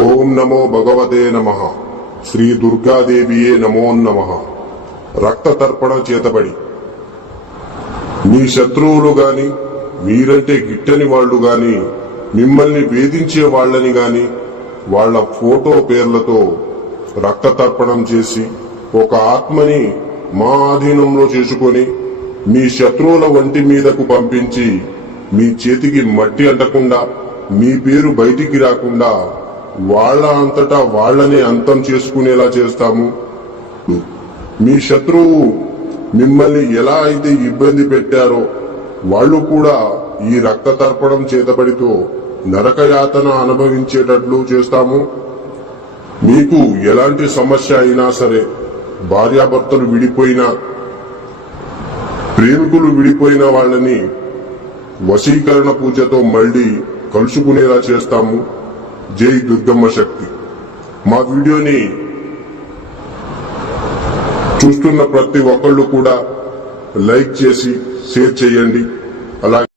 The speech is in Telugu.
ఓం నమో భగవతే నమః. శ్రీ దుర్గాదేవియే నమో నమః. రక్త తర్పణ చేతబడి మీ శత్రువులు గాని, మీరంటే గిట్టని వాళ్ళు గాని, మిమ్మల్ని వేధించే వాళ్ళని గాని వాళ్ళ ఫోటో పేర్లతో రక్త తర్పణం చేసి ఒక ఆత్మని మా ఆధీనంలో చేసుకొని మీ శత్రువుల వంటి మీదకు పంపించి మీ చేతికి మట్టి అంటకుండా, మీ పేరు బయటికి రాకుండా వాళ్ళ అంతటా వాళ్లనే అంతం చేసుకునేలా చేస్తాము. మీ శత్రువు మిమ్మల్ని ఎలా అయితే ఇబ్బంది పెట్టారో వాళ్ళు కూడా ఈ రక్త తర్పణం చేతబడితో నరకయాతన అనుభవించేటట్లు చేస్తాము. మీకు ఎలాంటి సమస్య అయినా సరే, భార్యాభర్తలు విడిపోయినా, ప్రేమికులు విడిపోయిన వాళ్ళని వశీకరణ పూజతో మళ్లీ కలుసుకునేలా చేస్తాము. జై దుర్గమ్మ శక్తి. మా వీడియోని చూస్తున్న ప్రతి ఒక్కళ్ళు కూడా లైక్ చేసి షేర్ చేయండి. అలాగే